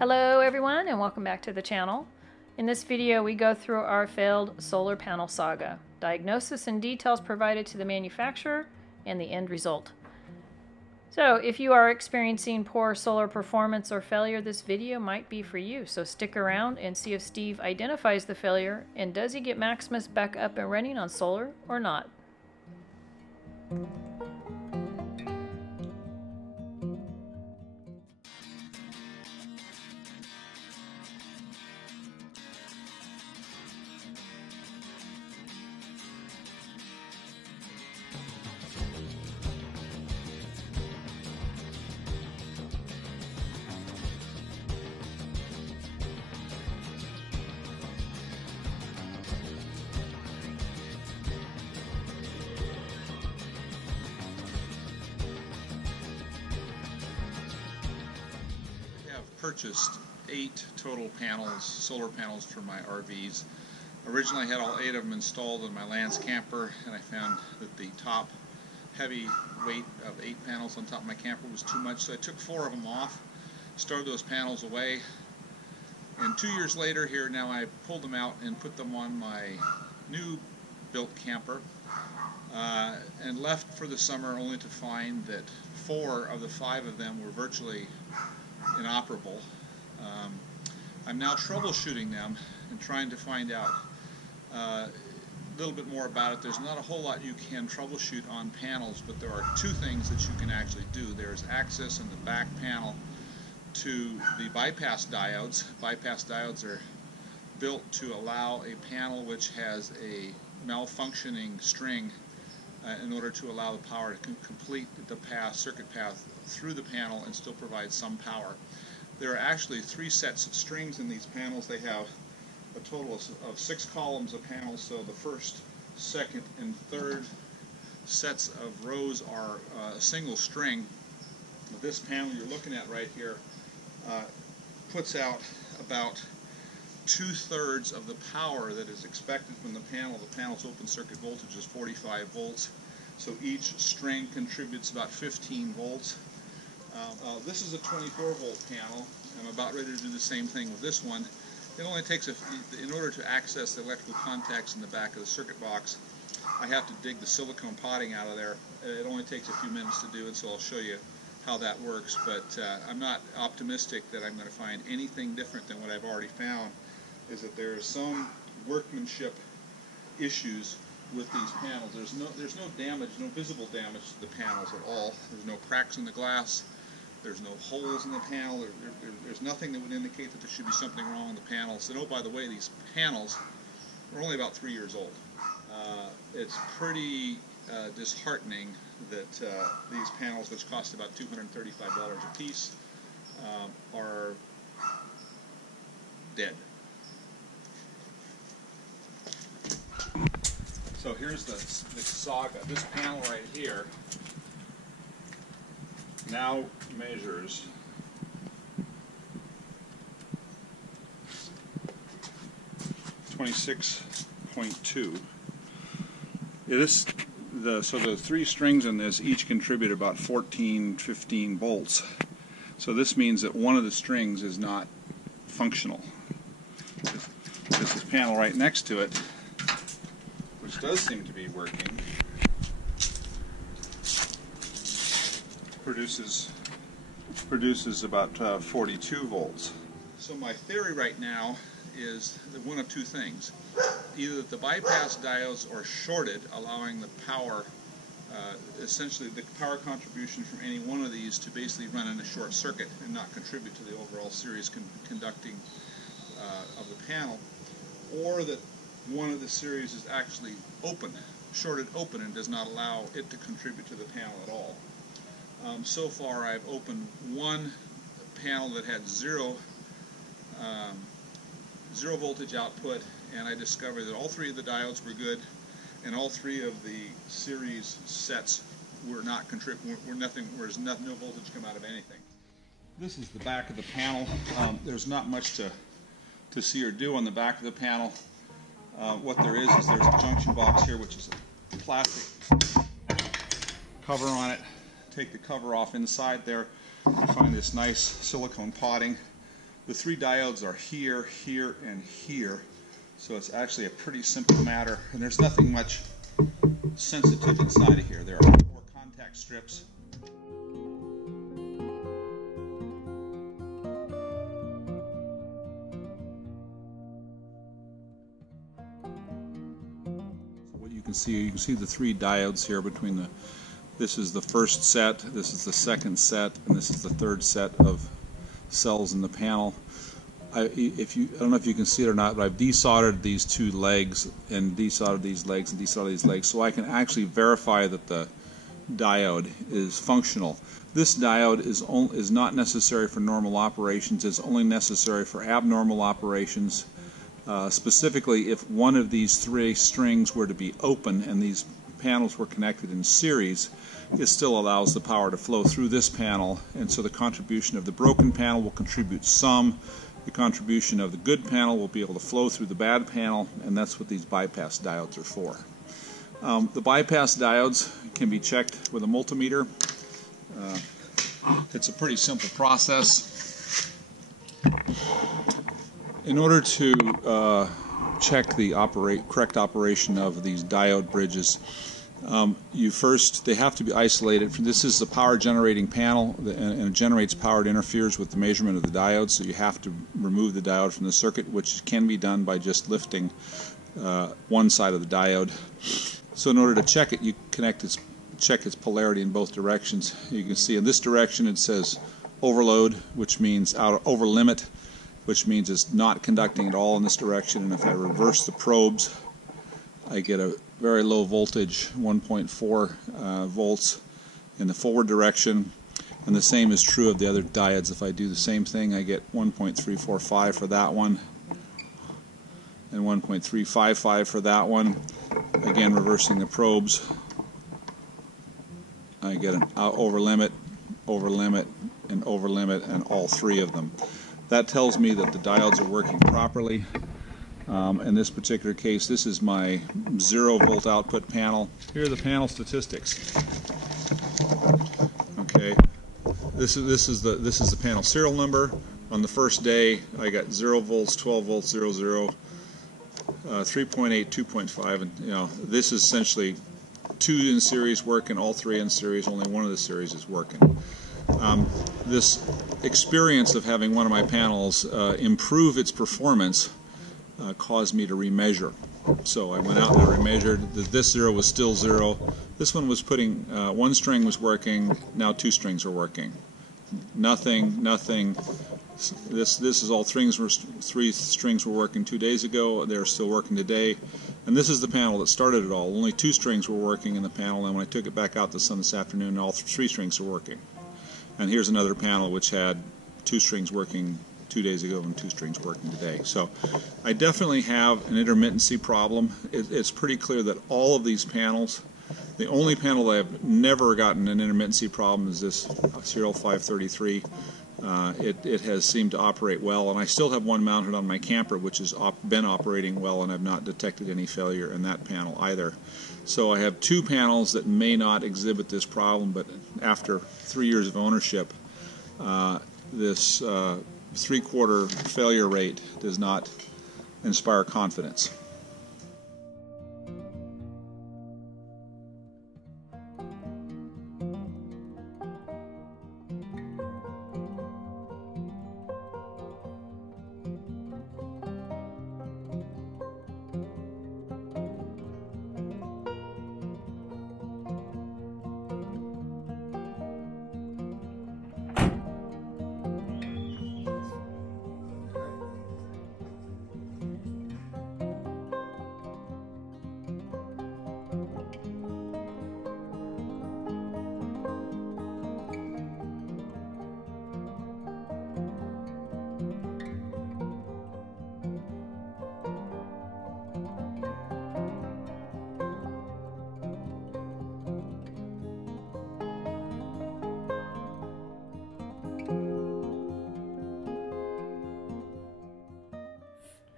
Hello everyone and welcome back to the channel. In this video we go through our failed solar panel saga, diagnosis and details provided to the manufacturer, and the end result. So if you are experiencing poor solar performance or failure, this video might be for you. So stick around and see if Steve identifies the failure and does he get Maximus back up and running on solar or not. Purchased 8 total panels, solar panels for my RVs. Originally I had all 8 of them installed in my Lance camper, and I found that the top heavy weight of 8 panels on top of my camper was too much, so I took 4 of them off, stowed those panels away, and 2 years later here now I pulled them out and put them on my new built camper and left for the summer, only to find that 4 of the 5 of them were virtually inoperable. I'm now troubleshooting them and trying to find out a little bit more about it. There's not a whole lot you can troubleshoot on panels, but there are 2 things that you can actually do. There's access in the back panel to the bypass diodes. Bypass diodes are built to allow a panel which has a malfunctioning string in order to allow the power to complete the circuit path through the panel and still provide some power. There are actually 3 sets of strings in these panels. They have a total of 6 columns of panels, so the first, second, and third sets of rows are a single string. This panel you're looking at right here puts out about 2/3 of the power that is expected from the panel. The panel's open circuit voltage is 45 volts, so each string contributes about 15 volts. This is a 24 volt panel. I'm about ready to do the same thing with this one. It only takes in order to access the electrical contacts in the back of the circuit box, I have to dig the silicone potting out of there. It only takes a few minutes to do it, so I'll show you how that works, but I'm not optimistic that I'm going to find anything different than what I've already found. Is that there are some workmanship issues with these panels. There's no damage, no visible damage to the panels at all. There's no cracks in the glass. There's no holes in the panel. There's nothing that would indicate that there should be something wrong with the panels. And oh, by the way, these panels are only about 3 years old. It's pretty disheartening that these panels, which cost about $235 a piece, are dead. So here's the saga. This panel right here now measures 26.2. So the 3 strings in this each contribute about 14-15 volts. So this means that one of the strings is not functional. This panel right next to it, which does seem to be working, produces about 42 volts. So my theory right now is that one of 2 things. Either that the bypass diodes are shorted, allowing the power, essentially the power contribution from any one of these to basically run in a short circuit and not contribute to the overall series conducting of the panel, or that one of the series is actually open, shorted open, and does not allow it to contribute to the panel at all. So far I've opened one panel that had zero voltage output, and I discovered that all 3 of the diodes were good, and all 3 of the series sets were not no voltage come out of anything. This is the back of the panel. There's not much to see or do on the back of the panel. What there is there's a junction box here, which is a plastic cover on it. Take the cover off. Inside there you find this nice silicone potting. The three diodes are here, here, and here. So it's actually a pretty simple matter, and there's nothing much sensitive inside of here. There are 4 contact strips. So what you can see the 3 diodes here between the, this is the first set, this is the second set, and this is the third set of cells in the panel. I don't know if you can see it or not, but I've desoldered these 2 legs and desoldered these legs and desoldered these legs, so I can actually verify that the diode is functional. This diode is not necessary for normal operations. It's only necessary for abnormal operations. Specifically, if one of these 3 strings were to be open and these panels were connected in series, it still allows the power to flow through this panel, and so the contribution of the broken panel will contribute some. The contribution of the good panel will be able to flow through the bad panel, and that's what these bypass diodes are for. The bypass diodes can be checked with a multimeter. It's a pretty simple process. In order to check the correct operation of these diode bridges, they have to be isolated. This is the power generating panel, and it generates power. It interferes with the measurement of the diode, so you have to remove the diode from the circuit, which can be done by just lifting one side of the diode. So in order to check it, you check its polarity in both directions. You can see in this direction it says overload, which means over limit, which means it's not conducting at all in this direction. And if I reverse the probes, I get a very low voltage, 1.4 volts in the forward direction, and the same is true of the other diodes. If I do the same thing, I get 1.345 for that one and 1.355 for that one. Again, reversing the probes, I get an over limit, and over limit, and all 3 of them. That tells me that the diodes are working properly. In this particular case, this is my 0-volt output panel. Here are the panel statistics. Okay, this is the panel serial number. On the first day, I got 0 volts, 12 volts, 0, 0, 3.8, 2.5, and this is essentially 2 in series working, all 3 in series. Only one of the series is working. This experience of having one of my panels improve its performance caused me to remeasure. So I went out and I remeasured. This 0 was still 0. This one was putting, 1 string was working, now 2 strings are working. Nothing. This is all 3 strings were working 2 days ago. They're still working today. And this is the panel that started it all. Only 2 strings were working in the panel, and when I took it back out this afternoon, all 3 strings were working. And here's another panel which had 2 strings working 2 days ago and 2 strings working today. So I definitely have an intermittency problem. It's pretty clear that all of these panels, the only panel that I've never gotten an intermittency problem is this serial 533. It has seemed to operate well, and I still have one mounted on my camper which has been operating well, and I've not detected any failure in that panel either. So I have 2 panels that may not exhibit this problem, but after 3 years of ownership, this 3/4 failure rate does not inspire confidence.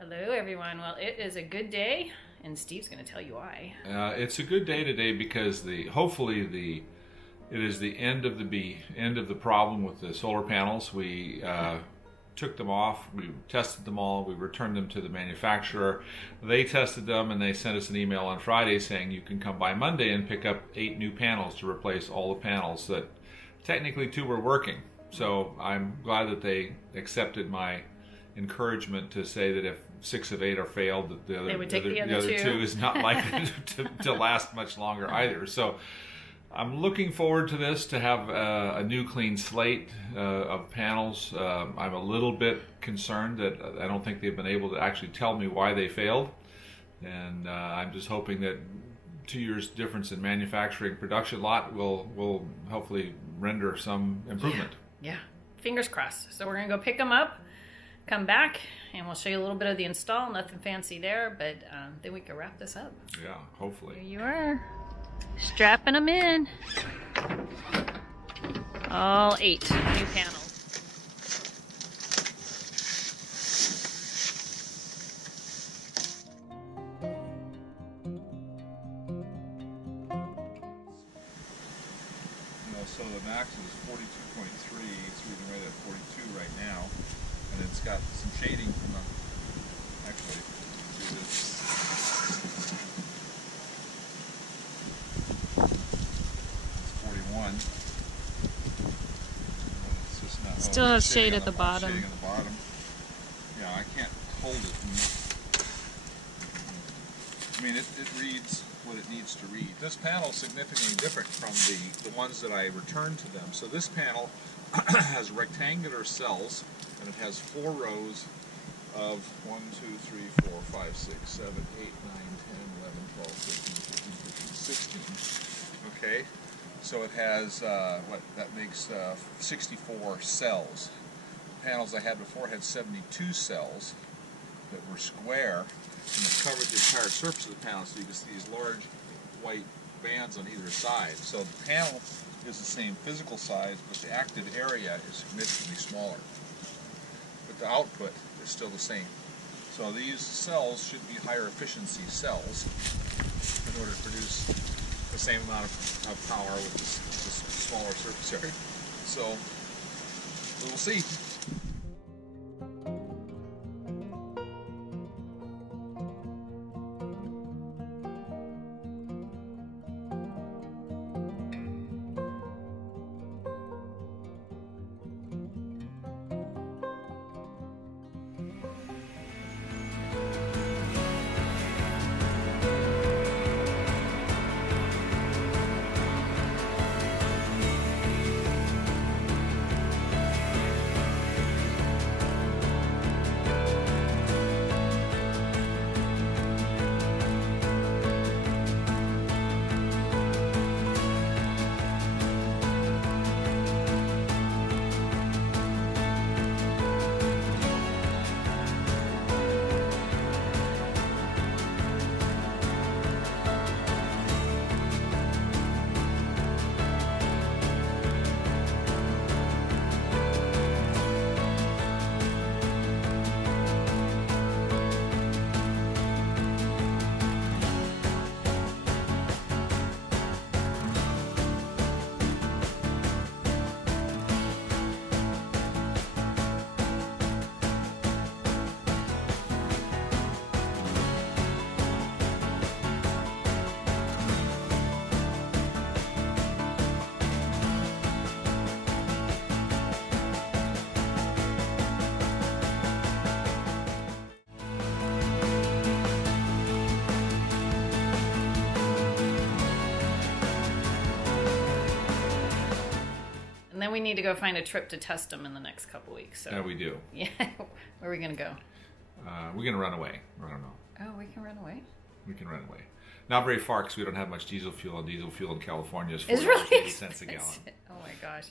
Hello everyone. Well, it is a good day, and Steve's going to tell you why. It's a good day today because hopefully it is the end of the problem with the solar panels. We took them off. We tested them all. We returned them to the manufacturer. They tested them, and they sent us an email on Friday saying you can come by Monday and pick up 8 new panels to replace all the panels that technically 2 were working. So I'm glad that they accepted my encouragement to say that if 6 of 8 are failed, that the other 2 is not likely to last much longer either. So I'm looking forward to this, to have a new clean slate of panels. I'm a little bit concerned that I don't think they've been able to actually tell me why they failed. And I'm just hoping that 2 years difference in manufacturing production lot will hopefully render some improvement. Yeah, fingers crossed. So we're going to go pick them up, come back, and we'll show you a little bit of the install. Nothing fancy there, but then we can wrap this up. Yeah, hopefully. Here you are. Strapping them in. All 8 new panels. So the max is 42.3, so we can rate it at 42 right now, and it's got some shading from the, actually, do this. It's just not, still has shade at the bottom. Shading at the bottom. Yeah, I can't hold it. I mean, it reads what it needs to read. This panel is significantly different from the ones that I returned to them. So this panel has rectangular cells, and it has 4 rows of 1, 2, 3, 4, 5, 6, 7, 8, 9, 10, 11, 12, 13, 14, 15, 16. Okay? So it has, that makes 64 cells. The panels I had before had 72 cells that were square, and it covered the entire surface of the panel, so you can see these large white bands on either side. So the panel is the same physical size, but the active area is significantly smaller. But the output is still the same. So these cells should be higher efficiency cells in order to produce the same amount of power with this smaller surface area. So we'll see. And then we need to go find a trip to test them in the next couple weeks. So. Yeah, we do. Yeah. Where are we going to go? We're going to run away. I don't know. Oh, we can run away? We can run away. Not very far because we don't have much diesel fuel, and diesel fuel in California is $4.80 a gallon. Oh my gosh.